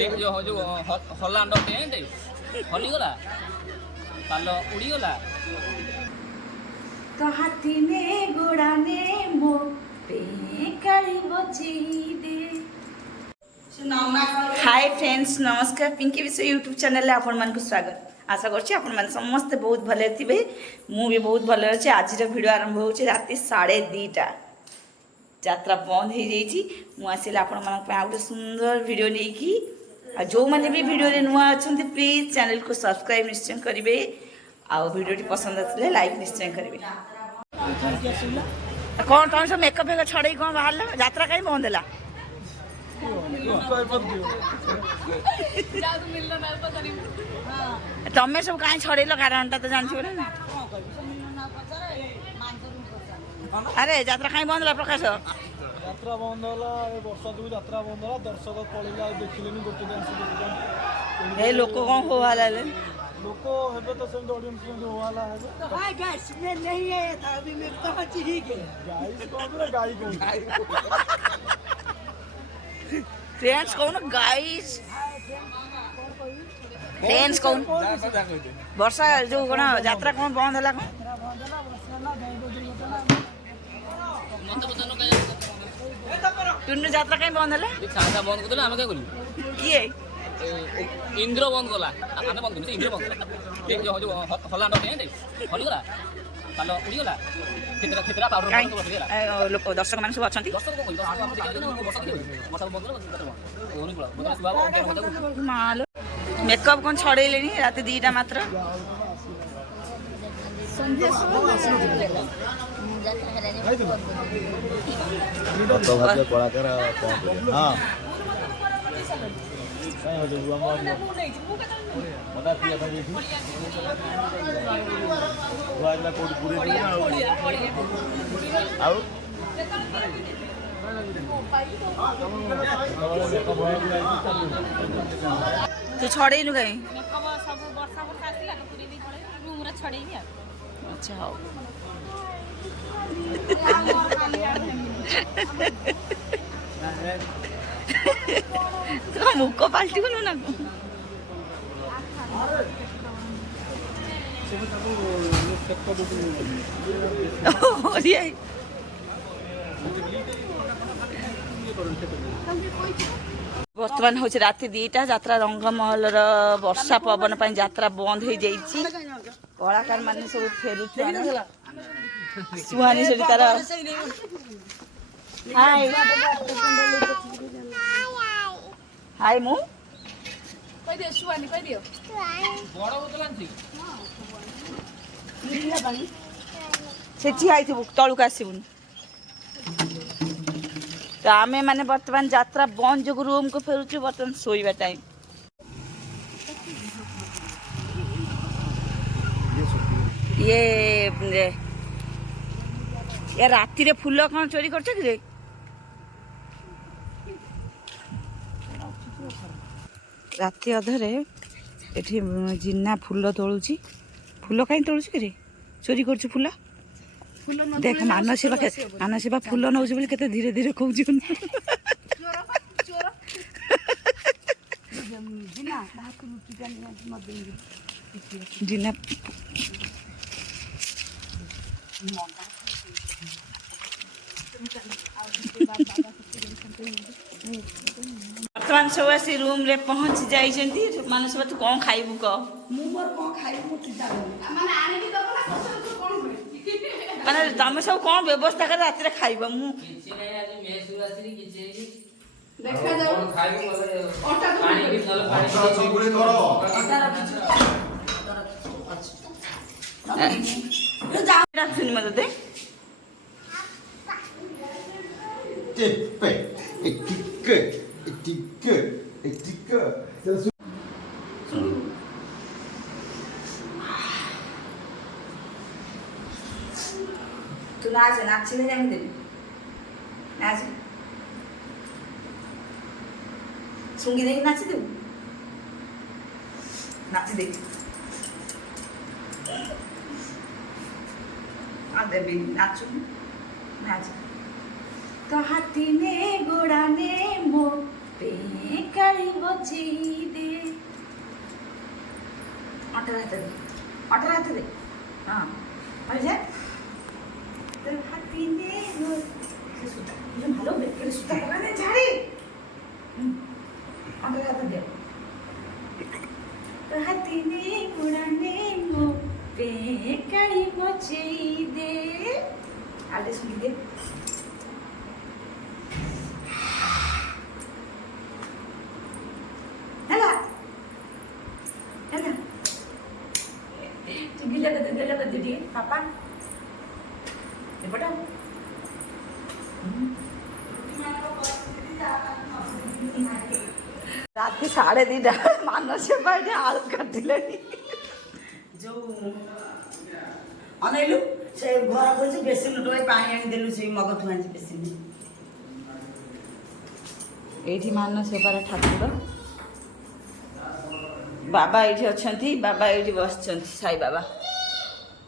जो हलांड टेंट हलीगला पाल उड़ीगला तो हाथी ने घोड़ा ने मो पे काली बची दे। हाय फ्रेंड्स नमस्कार पिंकी विषय यूट्यूब चैनल आपण मान को स्वागत आशा करछि आपण मान समस्त बहुत भले थिबे मु भी बहुत भले अछि। आज वीडियो आरंभ होछि राति 2:30 यात्रा बंद हो जाइए मुझे आसिले आपण गोटे सुंदर वीडियो लेकी जो मैंने भी वीडियो रे नुआ अच्छा प्लीज चैनल को सब्सक्राइब निश्चय करेंगे आउ वीडियो पसंद आसले लाइक निश्चय करेंगे। कौन तुम सब मेकअप फेकअप छड़े कौन बाहर यात्रा कहीं बंद है तमें सब कहीं छड़ेल कारण तो जानथिबो ना। अरे यात्रा कहीं बंद है प्रकाश यात्रा बंद होला ए वर्षा जो यात्रा बंद होला दर्शक पळिला देखिलेनी गोटे डांस हे लोक कौन हो वाला ले लोक हेबे तो सेम ऑडियंस में हो वाला है तो हाय गाइस मैं नहीं है था अभी मैं पहुंच ही गया गाइस कौन रे गाई कौन फ्रेंड्स कौन गाइस फ्रेंड्स कौन वर्षा जो कोन यात्रा कौन बंद होला कौन टुन्नू यात्रा कहीं बंद है सादा बंद कर आम क्या करूँ किए इंद्र बंद कला आम बंद कर इंद्र बंद कला जो हलांड टेंट हलीगला पाल उड़ीगला खेतरा खेतरा पाउडर लोक दर्शक मान सब अच्छा मेकअप कौन छड़े रात 2टा मात्र कलाकार हाँ तू छड़ेलु कहीं अच्छा हाँ मुख पाल्टी गलु ना बर्तमान हूँ राति 2टा यात्रा रंगमहल वर्षा पवन पर यात्रा बंद हो जाइए कलाकार मान सब फेरु सुहानी से तार हाय हाय मु कह दियो सुहानी कह दियो बड़ बोतल आंती सेठी आइथिबु तळुक आसीबुन तो आम मैंने बर्तमान यात्रा बंद जो रूम को फेरुचु बर्तमान सोइबा टाइम ये राति रे फूल कौन चोरी कर रे राति अधरे एठी जिन्ना फूल तोलुची फूल कहीं तोलुची रे चोरी कर फूल देख मानसीबा फूल नौ के धीरे धीरे कहूँ जिना वर्तमान सब आसी रूम रे पहुंच जाइछंती मानस तू कौन खाइबू कह माने तमे सब कौन व्यवस्था कर रात रे खाइबा मु देखा जाओ पानी भी पानी सुन मत दे तू नाच नाचने जाएंगे दे नाच सुंगी देख नाच दे नाच दे आ देवी नाचू नाच तो हाथी ने घोड़ा ने मो ବେକାଳି ବଜେଇ ଦେ ଅଟର ହାତ ଦେ ହଁ যা তোর হাতি নে সুতা ভালো বেকারি সুতা করে ঝাড়ি অটর হাত দে তোর হাতি নে উড়ানে মো বেকারি বজেই দে আগে শুনি দে gila ke dia kapan daripada ରାତି 2:30 ମାନସ ପାଇଁ ଆଳୁ କାଟିଲେଣି ଯୋଉ ଅନେଇଲୁ ସେ ଘର କରିଛି ବେସିନ ଟୋଏ ପାଣି ଆଣିଦେଲୁ ସେଇ ମଗଠୁ ଆଣିଛି ବେସିନ ଏଇଠି ମାନସ ପାର ଠାକୁର ବାବା ଏଇଠି ଅଛନ୍ତି ବାବା ଏଇଠି ବସିଛନ୍ତି ସାଇ ବାବା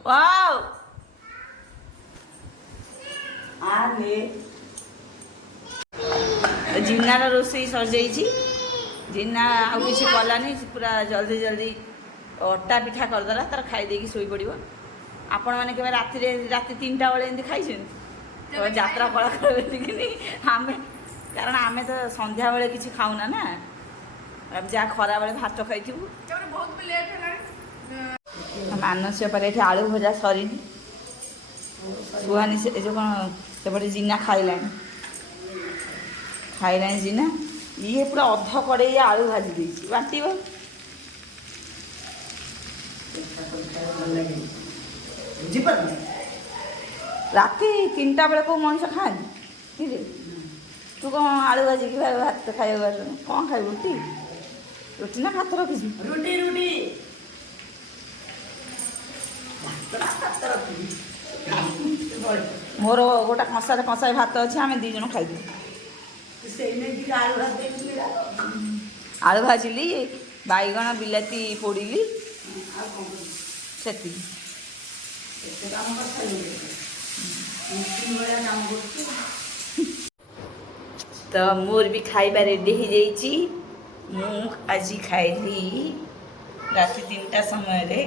वाओ आरे जिन्नार रोषेई सर जाइए जिन्ना आउ किसी कलानी पूरा जल्दी जल्दी अटा पिठा करदेला तार खाई देकी शोई पड़ो आपण मैंने के राति 3टा बेले एमती खाई यात्रा कला आम कारण आम तो संध्या बेले किसी खाऊना ना जहाँ खरा बेले भात खाई ମାନସ ପରେ ଏଠି ଆଳୁ ଭଜା ସରିନି ସୁହାନି ସେ ଯେଉଁ କ'ଣ ସେପଟେ ଜିନା ଖାଇଲାଣି ଜିନା ଇଏ ପୁରା ଅଧ କଡ଼େଇ ଆଳୁ ଭାଜି ଦେଇଛି ବାଣ୍ଟିବ ରାତି 3ଟା ବେଳେ କେଉଁ ମଣିଷ ଖାଆନ୍ତି କିରେ ତୁ କ'ଣ ଆଳୁ ଭାଜିକି ଭାତ ଖାଇବାକୁ ଆସୁନୁ କ'ଣ ଖାଇବୁ ରୁଟି ନା ଭାତ ରଖିଛୁ ରୁଟି मोर गोटा कंसाए भात अच्छे आम 2 जन खाई आलू भाजिली बैगण बिलाती पोड़िली से तो मोर भी खाइबा रेडी हो जाइए मु आज खाइली राति 3टा समय रे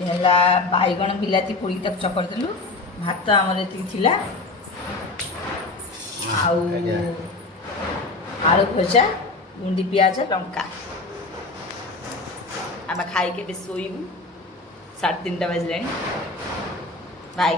ହେଲା ବାଇଗଣ ବିଲାତି ପୋଡ଼ିକି ତାକୁ ଚକଟିଦେଲୁ ଭାତ ଆମର ଏତିକି ଥିଲା ଆଉ ଆଳୁ ଭଜା ଗୁଣ୍ଡି ପିଆଜ ଲଙ୍କା ଆମେ ଖାଇକି ଏବେ ଶୋଇବୁ 3:30 ବାଜିଲାଣି ବାଇ